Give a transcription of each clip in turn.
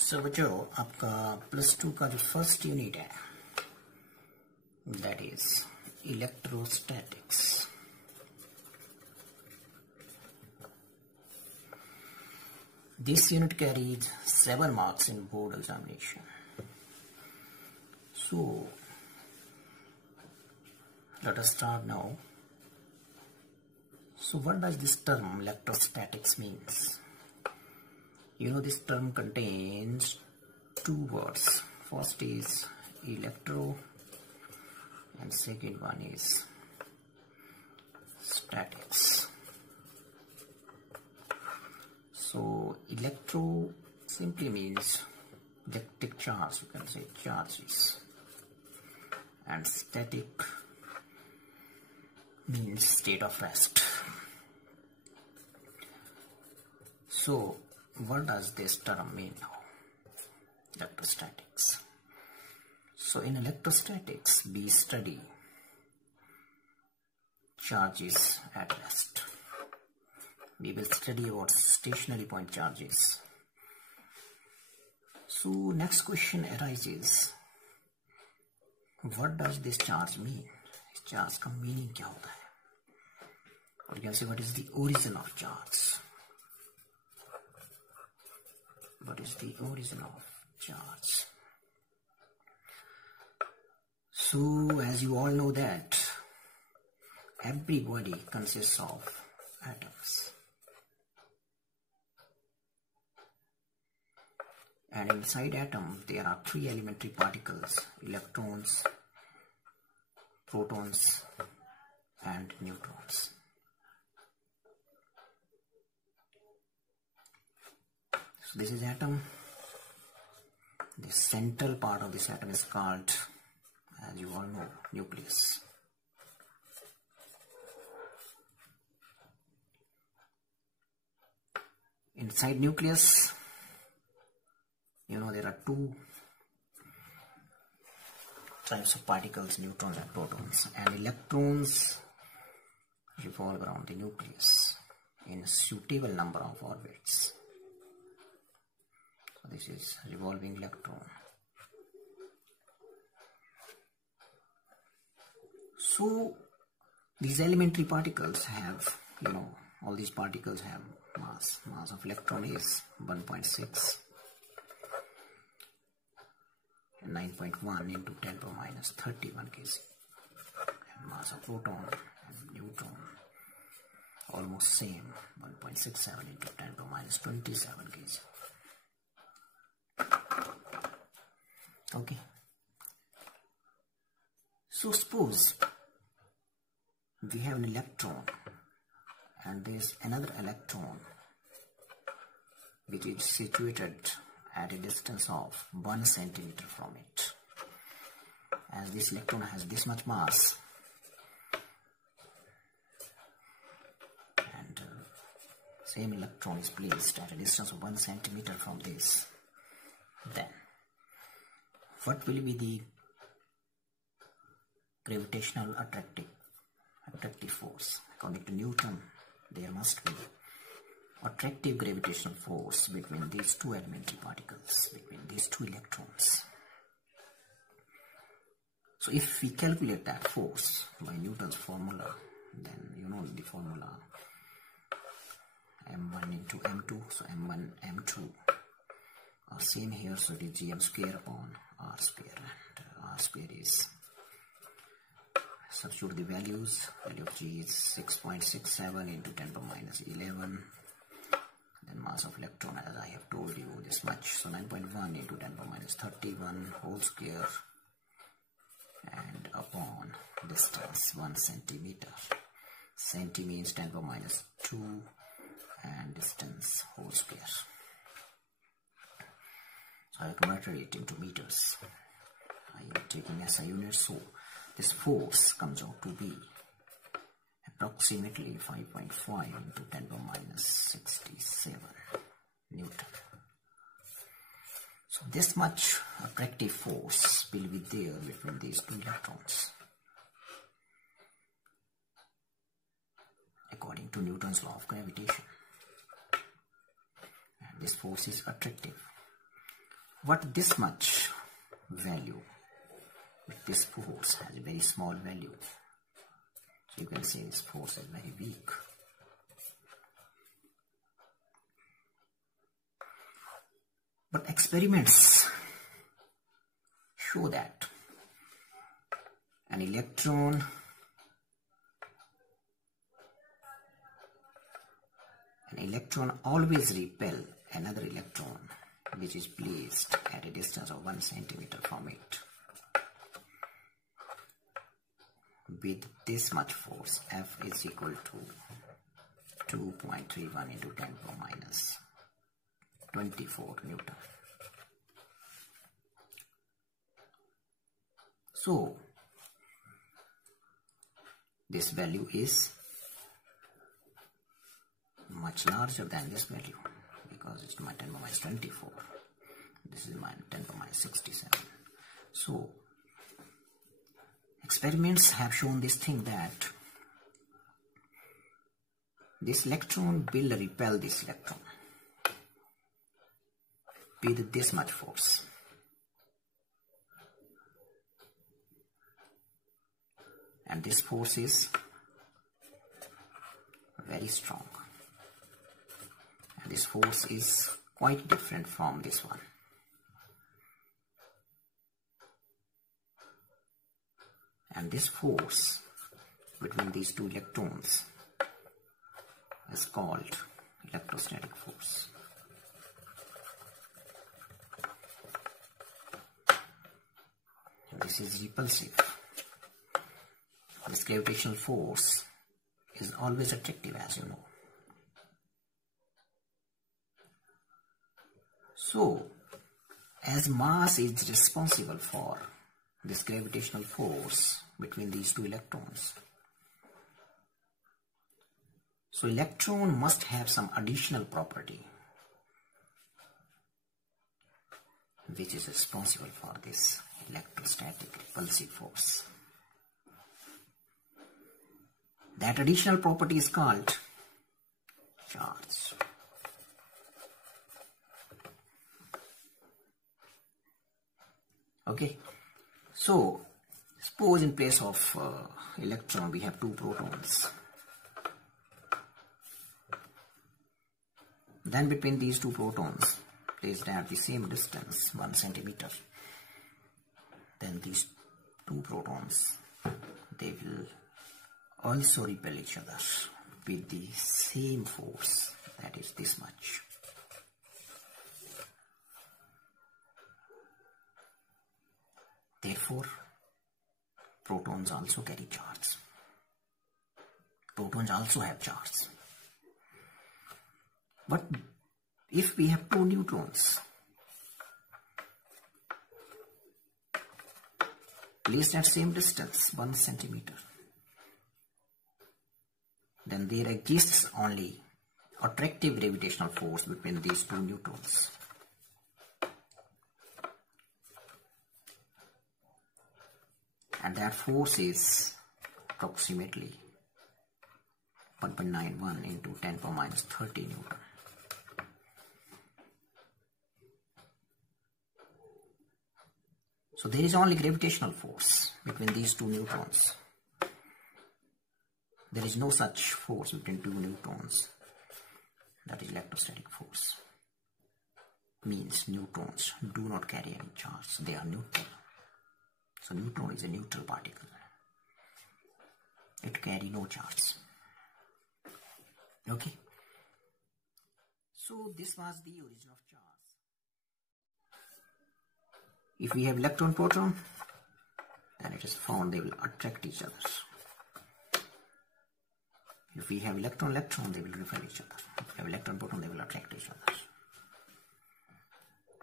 सो बच्चों, आपका +2 का जो फर्स्ट यूनिट है that is electrostatics. This unit carries 7 marks in board examination. So let us start now. So what does this term electrostatics means? You know, this term contains two words. First is electro and second one is statics. So electro simply means electric charge, you can say charges, and static means state of rest. So what does this term mean now? Electrostatics. So in electrostatics we study charges at rest. We will study about stationary point charges. So next question arises, what does this charge mean? इस charge का meaning क्या होता है? Or you can say, what is the origin of charge? What is the origin of charge? So as you all know that every body consists of atoms. And inside atom there are 3 elementary particles: electrons, protons and neutrons. So this is atom. The central part of this atom is called, as you all know, nucleus. Inside nucleus, you know, there are 2 types of particles, neutrons and protons, and electrons revolve around the nucleus in a suitable number of orbits. So this is revolving electron. So these elementary particles have, you know, all these particles have mass. Mass of electron is 1.6. 9.1 into 10 to the minus 31 kg, and mass of proton and neutron almost same, 1.67 into 10 to the minus 27 kg. Okay, so suppose we have an electron and there is another electron which is situated at a distance of 1 centimeter from it. As this electron has this much mass and same electron is placed at a distance of 1 centimeter from this, then what will be the gravitational attractive force? According to Newton, there must be attractive gravitational force between these 2 elementary particles, between these 2 electrons. So if we calculate that force by Newton's formula, then you know the formula m1 into m2, so m1 m2 are same here, so it is gm square upon r square, and r square is, substitute the values, value of g is 6.67 into 10 to the minus 11. Then mass of electron, as I have told you, this much, so 9.1 into 10 to the minus 31 whole square, and upon distance 1 centimeter. Centi means 10 to the minus 2 and distance whole square. So I have converted it into meters. I am taking SI units, so this force comes out to be approximately 5.5 into 10 to the minus 67 Newton. So this much attractive force will be there between these 2 electrons, according to Newton's law of gravitation. And this force is attractive. what this much value, but this force has a very small value. So you can say this force is very weak. But experiments show that an electron always repels another electron which is placed at a distance of 1 centimeter from it with this much force. F is equal to 2.31 into 10 power minus 24 Newton. So this value is much larger than this value because it's my 10 power minus 24. This is my 10 power minus 67. So experiments have shown this thing, that this electron will repel this electron with this much force. And this force is very strong. And this force is quite different from this one. And this force between these two electrons is called electrostatic force. And this is repulsive. This gravitational force is always attractive, as you know. So, as mass is responsible for this gravitational force between these two electrons, so electron must have some additional property which is responsible for this electrostatic repulsive force. That additional property is called charge. Okay, so suppose in place of electron we have two protons. Then between these two protons placed at the same distance, 1 centimeter, then these two protons, they will also repel each other with the same force, that is this much. Therefore, protons also carry charge. Protons also have charge. But if we have two neutrons placed at same distance, 1 centimeter, then there exists only attractive gravitational force between these two neutrons. And that force is approximately 1.91 into 10 power minus 30 Newton. So there is only gravitational force between these two neutrons. There is no such force between two neutrons. That is electrostatic force. Means neutrons do not carry any charge. They are neutral. So neutron is a neutral particle. It carries no charge. Okay. So this was the origin of charge. If we have electron proton, then it is found they will attract each other. If we have electron they will repel each other. If we have electron proton, they will attract each other.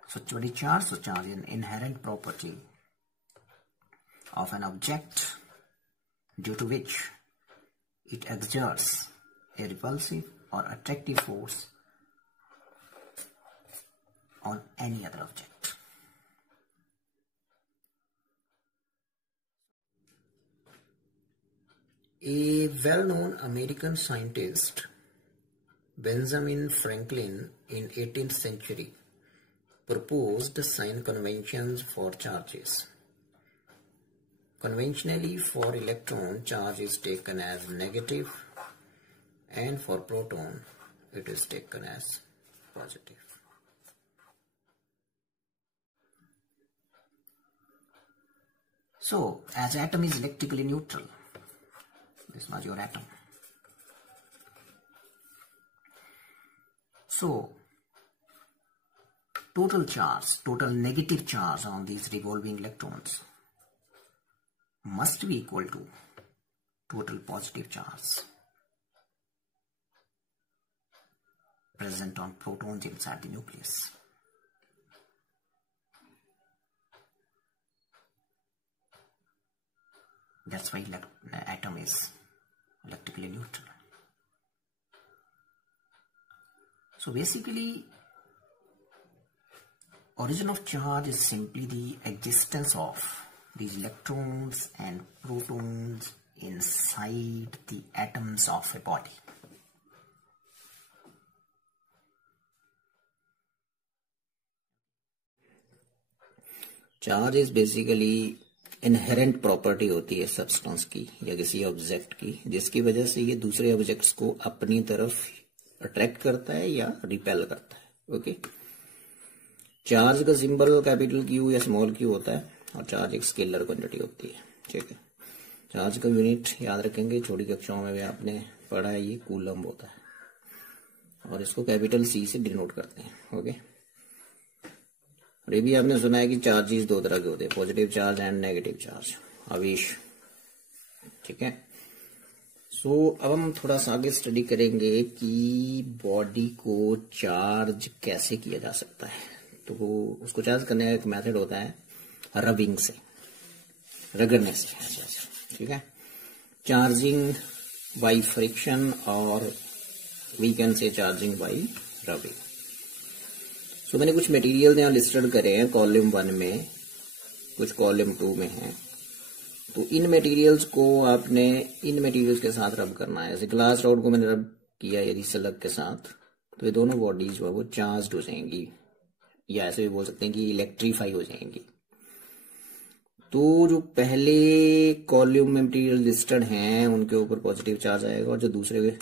So what is charge? So charge is an inherent property of an object due to which it exerts a repulsive or attractive force on any other object. A well-known American scientist, Benjamin Franklin, in 18th century Proposed sign conventions for charges. Conventionally, for electron, charge is taken as negative, and for proton, it is taken as positive. So, as atom is electrically neutral, this was your atom. So, total charge, total negative charge on these revolving electrons must be equal to total positive charge present on protons inside the nucleus. That's why atom is electrically neutral. So basically, origin of charge is simply the existence of these electrons and protons inside the atoms of a body. Charge is basically inherent property होती है सब्सटेंस की या किसी ऑब्जेक्ट की, जिसकी वजह से ये दूसरे ऑब्जेक्ट्स को अपनी तरफ अट्रैक्ट करता है या रिपेल करता है। ओके, चार्ज का सिंबल कैपिटल क्यू या स्मॉल क्यू होता है और चार्ज एक स्केलर क्वांटिटी होती है। ठीक है, चार्ज का यूनिट याद रखेंगे, छोटी कक्षाओं में भी आपने पढ़ा है, ये कूलम होता है और इसको कैपिटल सी से डिनोट करते हैं। ओके, और ये भी आपने सुना है कि चार्जेस दो तरह के होते हैं, positive charge and negative charge, आवेश। ठीक है, सो अब हम थोड़ा सा आगे स्टडी करेंगे कि बॉडी को चार्ज कैसे किया जा सकता है। तो उसको चार्ज करने का एक मेथड होता है रबिंग से, रगड़ने से। ठीक है, चार्जिंग बाय फ्रिक्शन और we can say charging by rubbing. So मैंने कुछ मटेरियल यहाँ लिस्टेड करे हैं, कॉलम 1 में, कुछ कॉलम 2 में है। तो इन मटेरियल्स को आपने इन मटेरियल्स के साथ रब करना है। जैसे ग्लास रॉड को मैंने रब किया यदि स्लग के साथ, तो ये दोनों बॉडीज जो है वो चार्ज हो जाएंगी, या ऐसे भी बोल सकते हैं कि इलेक्ट्रीफाई हो जाएंगी। तो जो पहले कॉलम में मटेरियल लिस्टेड हैं उनके ऊपर पॉजिटिव चार्ज आएगा और जो दूसरे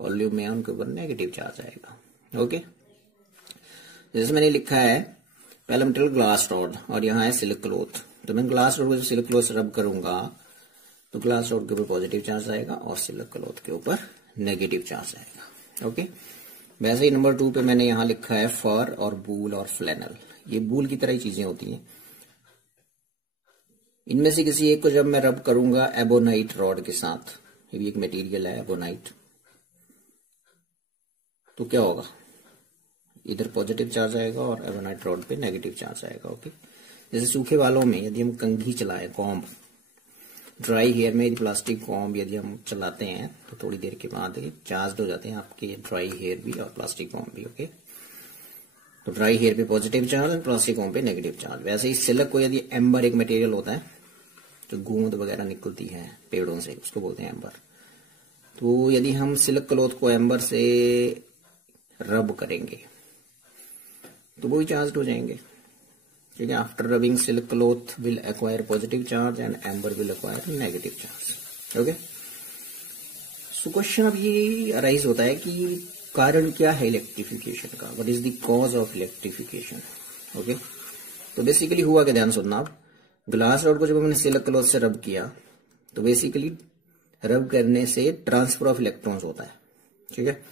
कॉलम में है उनके ऊपर नेगेटिव चार्ज आएगा। ओके, जैसे मैंने लिखा है पहला मटेरियल ग्लास रॉड और यहाँ है सिलिक क्लॉथ। तो मैं ग्लास रॉड को सिलिक क्लॉथ से रब करूंगा तो ग्लास रॉड के ऊपर पॉजिटिव चार्ज आएगा और सिलिक क्लॉथ के ऊपर नेगेटिव चार्ज आएगा। ओके, वैसे ही नंबर 2 पे मैंने यहाँ लिखा है फर और बूल और फ्लैनल। ये बूल की तरह ही चीजें होती हैं। इनमें से किसी एक को जब मैं रब करूंगा एबोनाइट रॉड के साथ, ये भी एक मटेरियल है एबोनाइट, तो क्या होगा, इधर पॉजिटिव चार्ज आएगा और एबोनाइट रॉड पे नेगेटिव चार्ज आएगा। ओके, जैसे सूखे बालों में यदि हम कंघी चलाएं, कॉम्ब, ड्राई हेयर में यदि प्लास्टिक कॉम्ब यदि हम चलाते हैं तो थोड़ी देर के बाद चार्ज हो जाते हैं आपके ड्राई हेयर भी और प्लास्टिक कॉम्ब भी। ओके, तो ड्राई हेयर पे पॉजिटिव चार्ज और प्लास्टिक कॉम्ब पे नेगेटिव चार्ज। वैसे ही सिल्क को यदि एम्बर एक मटेरियल होता है, जो गूंद वगैरह निकलती है पेड़ों से, उसको बोलते हैं एम्बर। तो यदि हम सिल्क क्लॉथ को एम्बर से रब करेंगे तो वो ही चार्ज हो जाएंगे। ठीक है, after rubbing silk cloth will acquire positive charge and amber will acquire negative charge. Okay, so question अब ये अराइज होता है कि कारण क्या है इलेक्ट्रिफिकेशन का, what is the cause of electrification. Okay, तो बेसिकली हुआ क्या, ध्यान सुनना आप। ग्लास रॉड को जब हमने सिल्क क्लॉथ से रब किया तो बेसिकली रब करने से ट्रांसफर ऑफ इलेक्ट्रॉन्स होता है। ठीक है,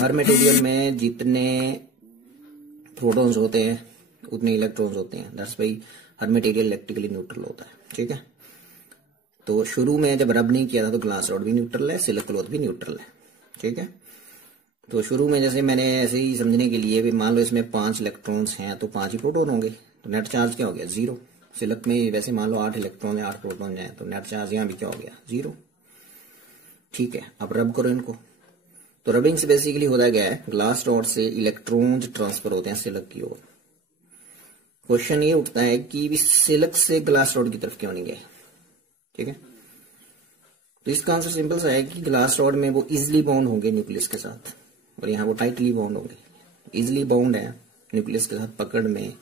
हर मटेरियल में जितने प्रोटॉन्स होते हैं उतने इलेक्ट्रॉन्स होते हैं, that's why her material electrically neutral होता है। ठीक है, तो शुरू में जब रब नहीं किया था तो ग्लास रॉड भी न्यूट्रल है, सिल्क क्लॉथ भी न्यूट्रल है। ठीक है, तो शुरू में जैसे मैंने ऐसे ही समझने के लिए भी मान लो इसमें 5 इलेक्ट्रॉन्स हैं तो 5 ही प्रोटॉन होंगे, तो नेट चार्ज क्या हो गया, 0। सिल्क में वैसे मान लो 8 इलेक्ट्रॉन है, 8 प्रोटॉन है, तो नेट चार्ज यहाँ भी क्या हो गया, 0। ठीक है, अब रब करो इनको। तो रबिंग से बेसिकली होता क्या है, ग्लास रॉड से इलेक्ट्रॉन्स ट्रांसफर होते हैं सिल्क की ओर। क्वेश्चन ये उठता है कि सिल्क से ग्लास रॉड की तरफ क्यों नहीं गए। ठीक है, तो इसका आंसर सिंपल सा है कि ग्लास रॉड में वो इजिली बाउंड होंगे न्यूक्लियस के साथ और यहाँ वो टाइटली बाउंड होंगे। इजिली बाउंड है न्यूक्लियस के साथ पकड़ में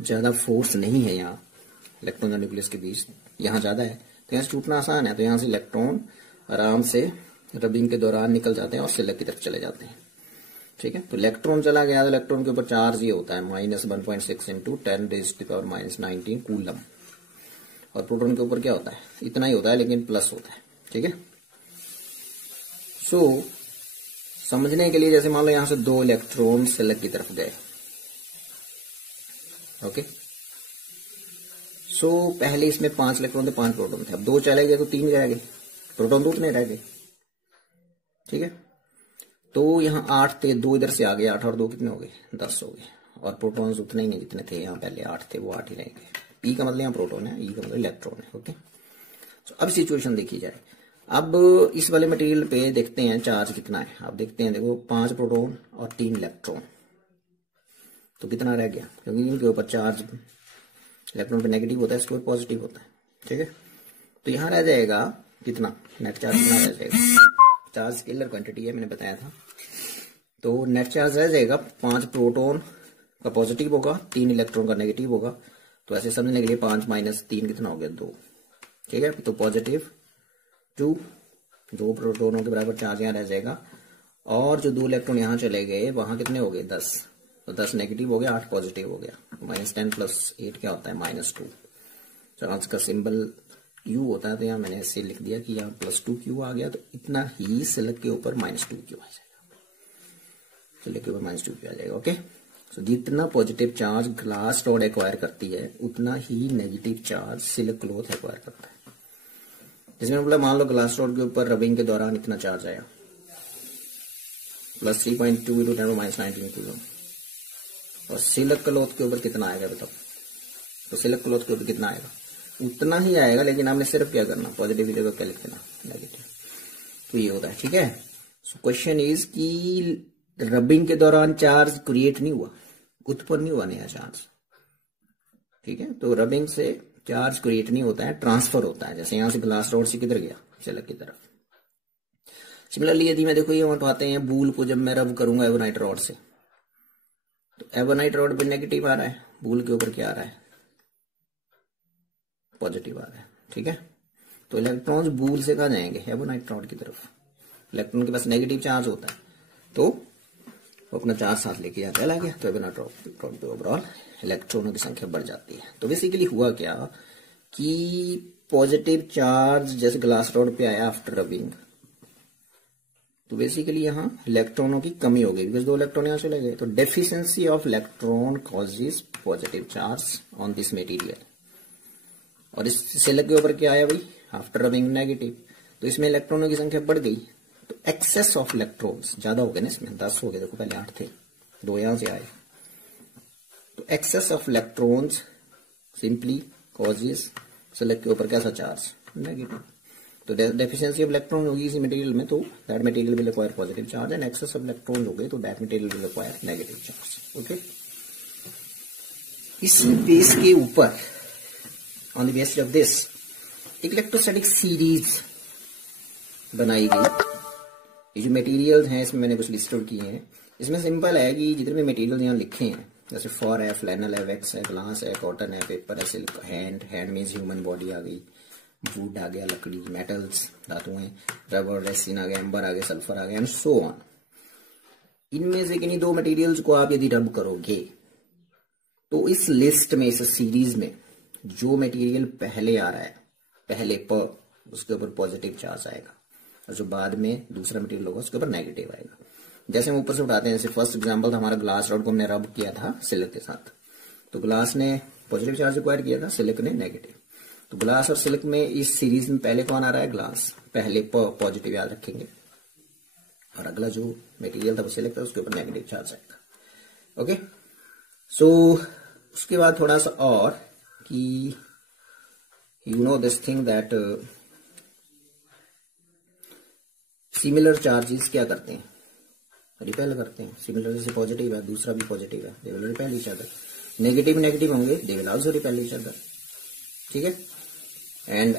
ज्यादा फोर्स नहीं है यहाँ इलेक्ट्रॉन और न्यूक्लियस के बीच, यहाँ ज्यादा है, तो यहाँ से टूटना आसान है। तो यहाँ से इलेक्ट्रॉन आराम से रबिंग के दौरान निकल जाते हैं और सिलक की तरफ चले जाते हैं। ठीक है, तो इलेक्ट्रॉन चला गया तो इलेक्ट्रॉन के ऊपर चार्ज ये होता है -1.6 इंटू 10⁻⁹ कूलम, और प्रोटॉन के ऊपर क्या होता है, इतना ही होता है लेकिन प्लस होता है। ठीक है, सो समझने के लिए जैसे मान लो यहां से 2 इलेक्ट्रॉन सिलक की तरफ गए। ओके, सो पहले इसमें 5 इलेक्ट्रॉन थे, 5 प्रोटॉन थे, अब 2 चले गए तो 3 रह गए, प्रोटॉन तो उतने रह गए। ठीक है, तो यहाँ 8 थे, 2 इधर से आ गए, 8 और 2 कितने हो गए, 10 हो गए, और प्रोटॉन्स उतने ही नहीं जितने थे यहाँ पहले 8 थे, वो 8 ही रह गए। पी का मतलब यहाँ प्रोटॉन है, ई का मतलब इलेक्ट्रॉन है। ओके, तो अब सिचुएशन देखी जाए। अब इस वाले मटेरियल पे देखते हैं चार्ज कितना है। आप देखते हैं, देखो 5 प्रोटॉन और 3 इलेक्ट्रॉन, तो कितना रह गया, क्योंकि इनके ऊपर चार्ज इलेक्ट्रॉन पे नेगेटिव होता है, इसके ऊपर पॉजिटिव होता है। ठीक है, तो यहाँ रह जाएगा कितना, नेट चार्ज कितना रह जाएगा, चार्ज स्केलर क्वांटिटी है, मैंने बताया था। तो नेट चार्ज रह जाएगा 5 प्रोटॉन का पॉजिटिव होगा, 3 इलेक्ट्रॉन का नेगेटिव होगा। तो ऐसे समझने के लिए 5 - 3 कितना हो गया, 2। ठीक है, तो पॉजिटिव 2 प्रोटॉनों के बराबर चार्ज यहाँ रह जाएगा, और जो 2 इलेक्ट्रॉन यहाँ चले गए वहां कितने हो गए, 10। तो 10 नेगेटिव हो गया, 8 पॉजिटिव हो गया। -10 + 8 क्या होता है, -2। चार्ज का सिंबल Q होता है, तो यहाँ मैंने ऐसे लिख दिया कि यहाँ +2Q आ गया, तो इतना ही सिलक के ऊपर -2Q आ जाएगा, सिलक के ऊपर -2Q आ जाएगा। ओके, तो जितना positive charge glass rod acquire करती है उतना ही नेगेटिव चार्ज सिलिक क्लॉथ एक्वायर करता है। जिसमें मतलब मान लो ग्लास रॉड के ऊपर रबिंग के दौरान इतना चार्ज आया, +3.2 × 10⁻19 कूलम, और सिलिक क्लॉथ के ऊपर कितना आएगा बताओ, तो सिलिक क्लॉथ के ऊपर कितना आएगा, उतना ही आएगा, लेकिन हमने सिर्फ क्या करना, पॉजिटिव की जगह क्या लिख देना, नेगेटिव। तो ये होता है। ठीक है, सो क्वेश्चन इज कि रबिंग के दौरान चार्ज क्रिएट नहीं हुआ, उत्पन्न नहीं हुआ नया चार्ज। ठीक है, तो रबिंग से चार्ज क्रिएट नहीं होता है, ट्रांसफर होता है। जैसे यहां से ग्लास रॉड से किधर गया, सिलक की तरफ। सिमिलरली यदि मैं देखो ये उठाते हैं बूल को, जब मैं रब करूंगा एवोनाइट रॉड से, तो एवोनाइट रॉड पे नेगेटिव आ रहा है, बूल के ऊपर क्या आ रहा है, पॉजिटिव आ रहा है। ठीक है, तो इलेक्ट्रॉन्स बूल से कहा जाएंगे, एवोनाइट रॉड की तरफ। इलेक्ट्रॉन के पास नेगेटिव चार्ज होता है, तो वो अपना चार्ज साथ लेके यहाँ चला गया, तो एवोनाइट रॉड पे ओवरऑल इलेक्ट्रॉनों की संख्या बढ़ जाती है। तो बेसिकली हुआ क्या कि पॉजिटिव चार्ज जैसे ग्लास रॉड पे आया आफ्टर रबिंग, तो बेसिकली यहाँ इलेक्ट्रॉनों की कमी हो गई, बिकॉज 2 इलेक्ट्रॉन यहाँ चले गए। तो deficiency of electron causes positive charge on this material. और इस सिलक के ऊपर क्या आया भाई, आफ्टर रबिंग नेगेटिव, तो इसमें इलेक्ट्रॉनों की संख्या बढ़ गई, तो एक्सेस ऑफ इलेक्ट्रॉन्स ज्यादा हो गए ना, इसमें 10 हो गए, देखो पहले 8 थे, 2 यहां से आए, तो excess of electrons simply causes silk के ऊपर कैसा चार्ज, नेगेटिव। तो डेफिशिएंसी ऑफ इलेक्ट्रॉन होगी इसी मटेरियल में, तो that material will acquire positive charge, and excess of electron हो गए तो that material will acquire negative charge. Okay, इसी बेस के ऊपर, on the basis of this, एक इलेक्ट्रोस्टैटिक सीरीज बनाई गई। ये जो मटेरियल्स हैं इसमें मैंने कुछ लिस्ट आउट किए हैं। इसमें सिंपल है कि जितने भी मटेरियल यहाँ लिखे हैं, जैसे फॉर है, फ्लैनल है, वैक्स है, ग्लास है, कॉटन है, पेपर है, silk, hand means human body आ गई, वुड आ गया, लकड़ी, मेटल्स धातुएं, रबर, रेसिन आ गया, एम्बर आ गया, सल्फर आ गया, एंड सो ऑन। इनमें से किन्हीं 2 मटेरियल्स को आप यदि रब करोगे तो इस लिस्ट में, इस सीरीज में जो मटेरियल पहले आ रहा है, पहले पर, उसके ऊपर पॉजिटिव चार्ज आएगा, और जो बाद में दूसरा मटेरियल होगा उसके ऊपर नेगेटिव आएगा। जैसे हम ऊपर से उठाते हैं, जैसे फर्स्ट एग्जांपल था हमारा ग्लास रॉड को हमने रब किया था सिलिक के साथ, तो ग्लास ने पॉजिटिव चार्ज रिक्वायर किया था, सिलिक ने नेगेटिव। तो ग्लास और सिलिक में इस सीरीज में पहले कौन आ रहा है, ग्लास, पहले पॉजिटिव याद रखेंगे, और अगला जो मटेरियल था वो सिलिक था, उसके ऊपर नेगेटिव चार्ज आएगा। ओके, सो उसके बाद थोड़ा सा और कि you know this thing that similar charges क्या करते हैं, रिपेल करते हैं। सिमिलर जैसे पॉजिटिव है, दूसरा भी पॉजिटिव है, they will repel each other. Negative negative होंगे, they will also repel each other. ठीक है, एंड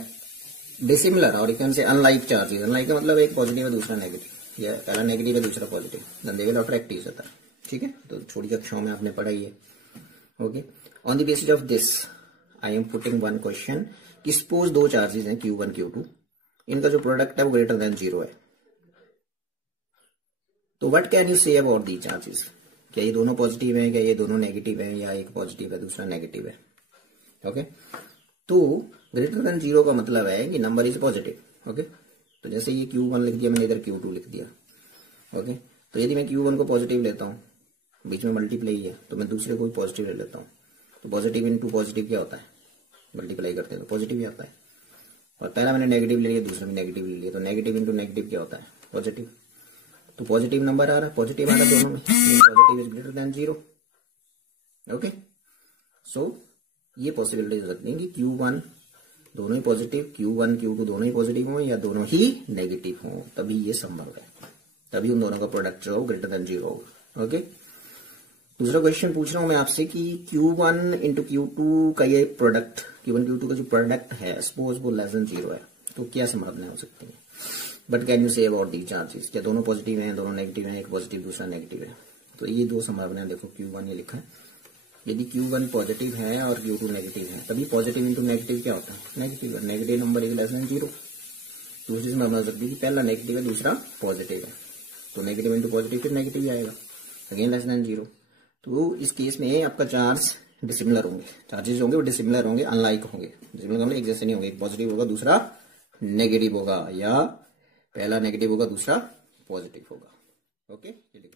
डिसिमिलर और you can say unlike charges, unlike का मतलब एक पॉजिटिव है दूसरा नेगेटिव, या पहला नेगेटिव है दूसरा positive, then they will attract each other. ठीक है, तो छोटी कक्षाओं में आपने पढ़ा ही है। Okay, on the basis of this I am putting one question कि सपोज दो चार्जेस हैं Q1 Q2, इनका जो प्रोडक्ट है वो ग्रेटर देन 0 है, तो what can you say about the charges? क्या ये दोनों पॉजिटिव हैं, क्या ये दोनों नेगेटिव हैं, या एक पॉजिटिव है दूसरा नेगेटिव है? ओके, तो ग्रेटर देन 0 का मतलब है कि नंबर इज पॉजिटिव। ओके, तो जैसे ये Q1 लिख दिया मैंने, इधर Q2 लिख दिया। ओके, तो यदि मैं Q1 को पॉजिटिव लेता हूँ, बीच में मल्टीप्लाई है, तो मैं दूसरे को भी पॉजिटिव ले लेता हूँ, तो पॉजिटिव इंटू पॉजिटिव क्या होता है? मल्टीप्लाई करते हैं तो पॉजिटिव ही आता है। और पहला मैंने नेगेटिव ले लिया, दूसरा भी नेगेटिव ले लिया, तो नेगेटिव इंटू नेगेटिव क्या होता है? पॉजिटिव। तो पॉजिटिव नंबर आ रहा है, पॉजिटिव आ रहा है दोनों में, positive is greater than 0। Okay, so ये पॉसिबिलिटीज रखती हैं कि Q1 दोनों ही पॉजिटिव, Q1 Q2 दोनों ही पॉजिटिव हो या दोनों ही नेगेटिव हो, तभी ये संभव है, तभी उन दोनों का प्रोडक्ट जो हो ग्रेटर देन 0 होगा। ओके, दूसरा क्वेश्चन पूछ रहा हूं मैं आपसे कि Q1 इंटू Q2 का ये प्रोडक्ट, Q1 Q2 का जो प्रोडक्ट है, सपोज वो लेस देन 0 है, तो क्या संभावना हो सकती है? But can you say about the charges? क्या दोनों पॉजिटिव हैं, दोनों नेगेटिव हैं, एक पॉजिटिव दूसरा नेगेटिव है? तो ये दो संभावनाएं देखो, Q1 ये लिखा है, यदि Q1 पॉजिटिव है और Q2 नेगेटिव है, तभी पॉजिटिव इंटू नेगेटिव क्या होता है? नेगेटिव है, negative number is less than 0। दूसरी संभावना हो सकती है कि पहला नेगेटिव है दूसरा पॉजिटिव है, तो नेगेटिव इंटू पॉजिटिव फिर नेगेटिव ही आएगा, अगेन लेस देन 0। तो इस केस में आपका चार्ज डिसिमिलर होंगे, चार्जेस होंगे वो डिसिमिलर होंगे, अनलाइक होंगे। डिसिमिलर मतलब एक जैसे नहीं होंगे, एक पॉजिटिव होगा दूसरा नेगेटिव होगा, या पहला नेगेटिव होगा दूसरा पॉजिटिव होगा। ओके, ये लिख